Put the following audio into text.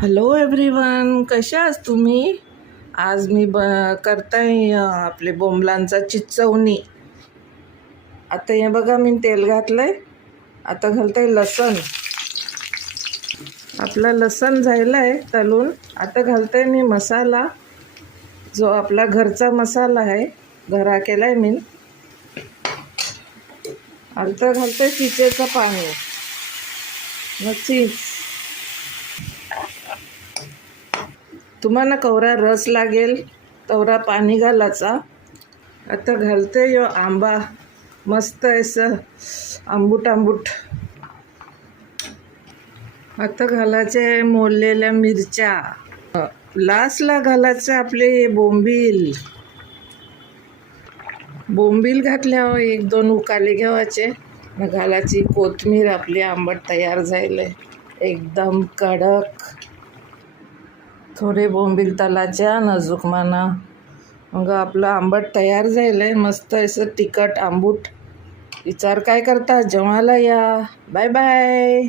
Hello everyone, कशा आहात तुम्ही? आज मी करताय आपले बोंबलांचा चिचवणी. आता हे बघा, मी तेल घातलंय. आता घालताय लसण. आपला लसण झालाय तळून. आता घालताय मी मसाला, जो आपला घरचा मसाला आहे, घरा केलाय मी. आता घालताय चिचेचं पाणी, चीज. तुम्हाला कवरा रस लागेल तेवढा पाणी घालायचा. आता घालते यो आंबा, मस्त असं आंबूट आंबूट. आता घालायचे मोडलेल्या मिरच्या. लास्टला घालायचे आपले बोंबील. बोंबील घातल्यावर 1-2 उकाले घ्यावायचे. घालायची कोथिंबीर. आपली आंबट तयार झाले, एकदम कडक. थोडे बोंबील तलाच्या नजुकमाना. मग आपलं आंबट तयार झालंय, मस्त असं तिखट आंबूट. विचार काय करता, जेवायला या. Bye bye.